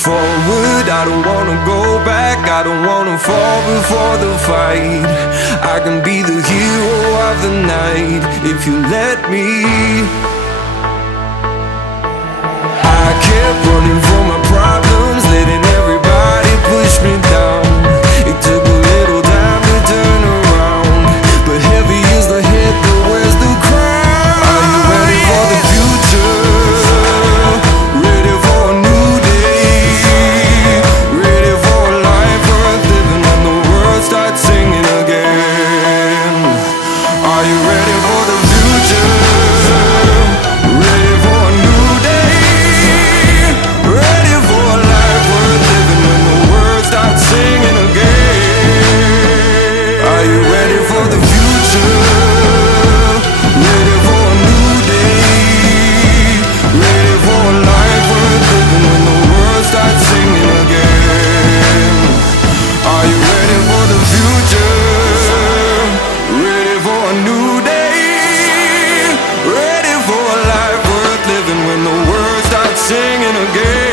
Forward, I don't wanna go back, I don't wanna fall before the fight. I can be the hero of the night if you let me. I kept running from my problems, letting everybody push me down. It took a little time to turn around, but heavy is the head that wears the crown. Are you ready for the future? Ready for a new day? Ready for a life worth living when the world starts singing again? Are you ready for the future? Ready for a new day? Ready for a life worth living when the world starts singing again? Are you ready for the future? Ready for a new day? Ready for a life worth living when the world starts singing again? Are you ready for the future? Ready for a new day? Ready for a life worth living when the world starts singing again?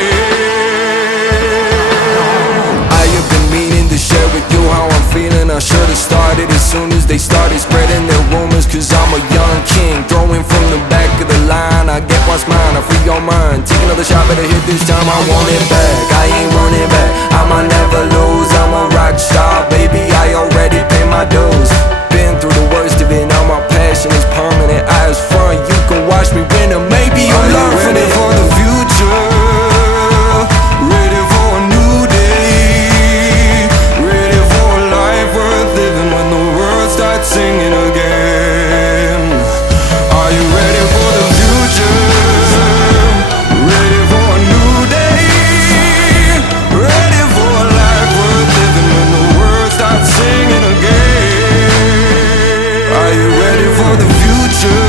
I have been meaning to share with you how I'm feeling. I should have started as soon as they started spreading their rumors, cause I'm a young king, throwing from the back of the line. I get what's mine, I free your mind. Take another shot, better hit this time, I want it back. I ain't running back, I'ma never lose. I'm a rock star, baby, I already paid my dues. Been through the worst of it, now my passion is permanent. I was front, you can watch me win, or maybe you'll learn from it. For the future, ready for a new day, ready for a life worth living when the world starts singing again. Are you ready for the future? Ready for a new day? Ready for a life worth living when the world starts singing again? Are you ready for the future?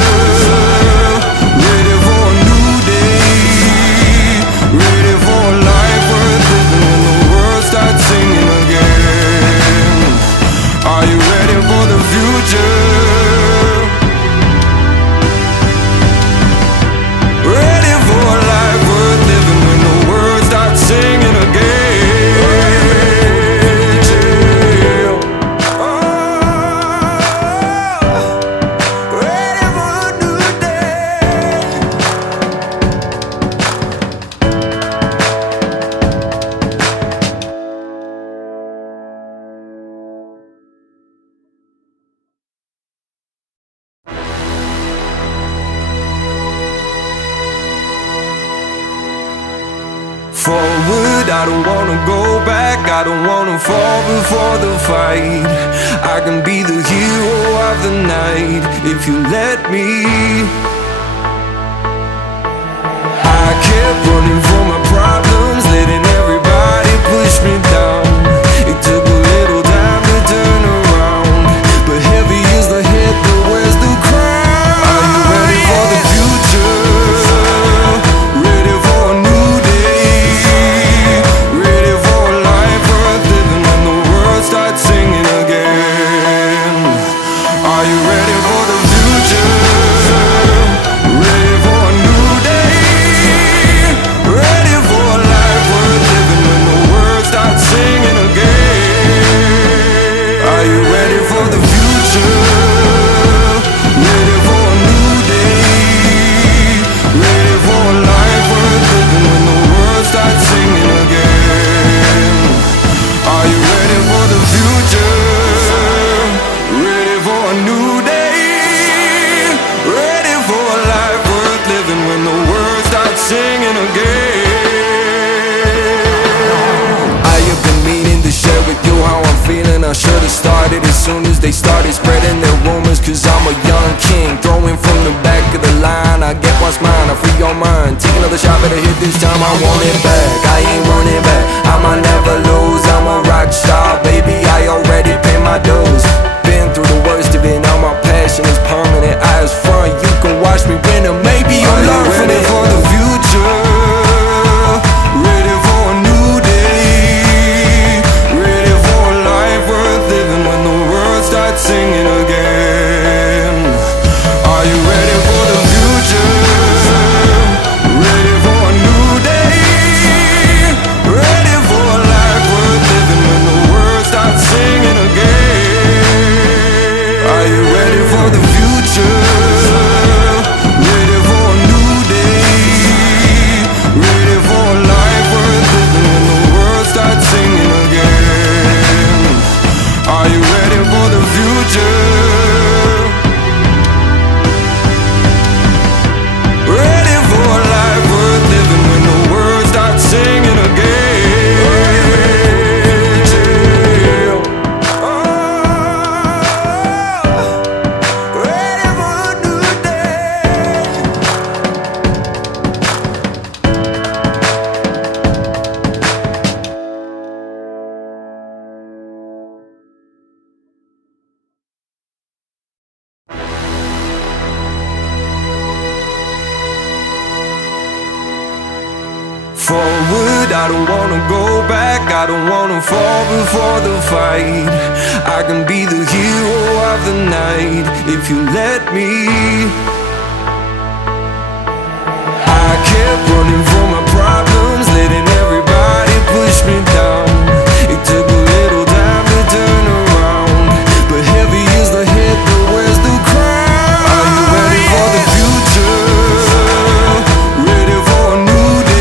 Ready for a new day? Ready for a life worth living when the world starts singing again? Are you ready for the future? Ready for a life worth living when the world starts singing again? Oh, ready for a new day? Forward, I don't wanna go back, I don't wanna fall before the fight. I can be the hero of the night if you let me. I kept running from my problems, letting everybody push me down. It took a little time to turn around, but heavy is the head that wears the crown. Are you ready for the future? Ready for a new day? Ready for a life worth living when the world starts singing again? Are you ready for the future? Ready for a new day? Ready for a life worth living when the world starts singing again? Are you ready for the future? Ready for a new day? Ready for a life worth living when the world starts singing again? Are you ready for the future? Ready for a new day? Ready for a life worth living when the world starts singing again? I have been meaning to share with you how I'm feeling. I should have started as soon as they started spreading their rumors, cause I'm a young king, throwing from the back of the line. I get what's mine, I free your mind. Take another shot, better hit this time, I want it back. I ain't running back, I'ma never lose. I'm a rock star, baby, I already paid my dues. Been through the worst of it, now my passion is permanent. I was front, you can watch me win, or maybe you'll learn from it. For the future, ready for a new day? Ready for a life worth living when the world starts singing again? Are you ready for the future? Ready for a new day? Forward, I don't wanna go back, I don't wanna fall before the fight. I can be the hero of the night if you let me. I kept running from my problems, letting everybody push me down. It took a little time to turn around, but heavy is the head that wears the crown. Are you ready for the future? Ready for a new day?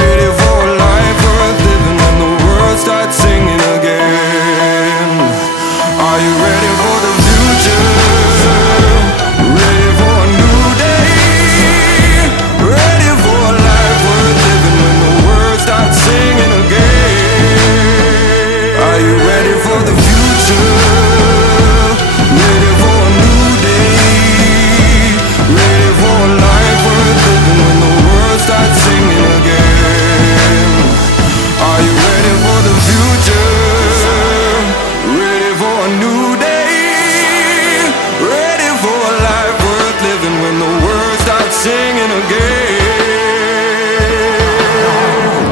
Ready for a life worth living when the world starts singing again? Are you ready for the future? Ready for a new day? Ready for a life worth living when the world starts singing again? Are you ready for the future? Ready for a new day? Ready for a life worth living when the world starts singing again? Are you ready for the future? Ready for a new day? Ready for a life worth living when the world starts singing again?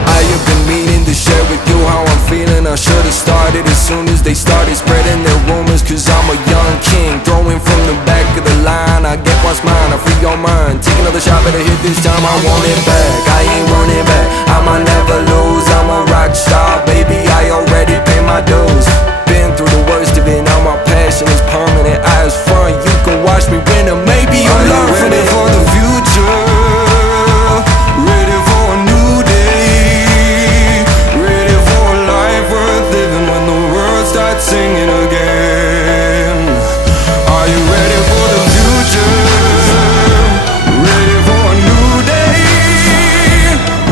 I have been meaning to share with you how I'm feeling. I should have started as soon as they started spreading their rumors, cause I'm a young king, throwing from the back of the line. I get what's mine, I free your mind. Take another shot, better hit this time, I want it back. I ain't running back, I'ma never lose. I'm a rock star, baby, I already pay my dues. Been through the worst of it, now my passion is permanent. I was front, you can watch me win, or maybe you'll learn from it. For the future, ready for a new day? Ready for a life worth living when the world starts singing again? Are you ready for the future? Ready for a new day?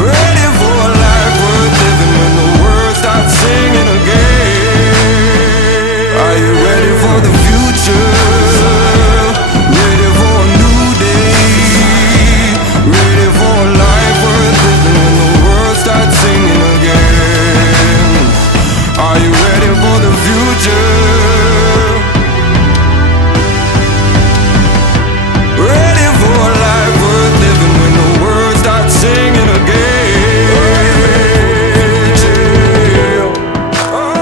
Ready for a life worth living when the world starts singing again? Are you ready for the future? Ready for a new day? Ready for a life worth living when the world starts singing again? Are you ready for the future? Ready for a life worth living when the world starts singing again? Oh,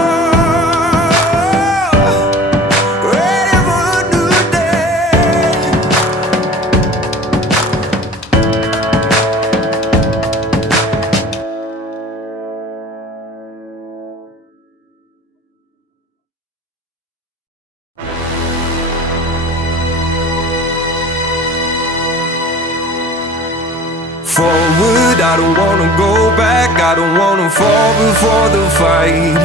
ready for a new day? Forward, I don't wanna go back, I don't wanna fall before the fight.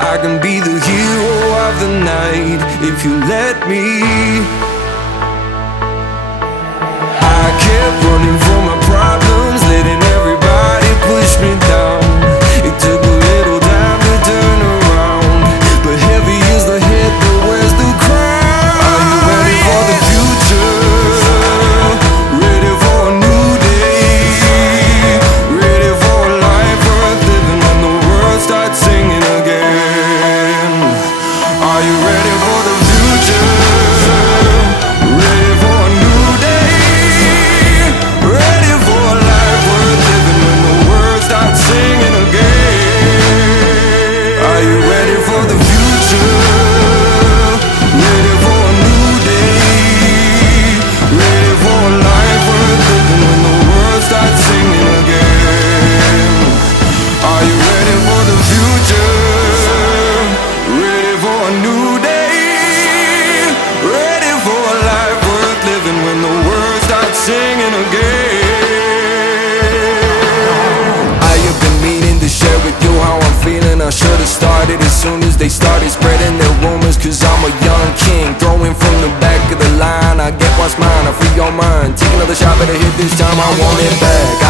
I can be the hero of the night if you let me. I kept running from my problems, letting everybody push me down. It took a little time to turn around, but heavy is the head that wears the crown. Are you ready for the future? Ready for a new day? Ready for a life worth living when the world starts singing again? Are you ready for the future? Ready for a new day? Ready for a life worth living when the world starts singing again? Are you ready for the future? Ready for a new day? Ready for a life worth living when the world starts singing again? Are you ready for the future? Ready for a new day? Ready for a life worth living when the world starts singing again? I have been meaning to share with you how I'm feeling. I should have started as soon as they started spreading their rumors, cause I'm a young king, throwing from the back of the line. I get what's mine, I free your mind. Take another shot, better hit this time, I want it back.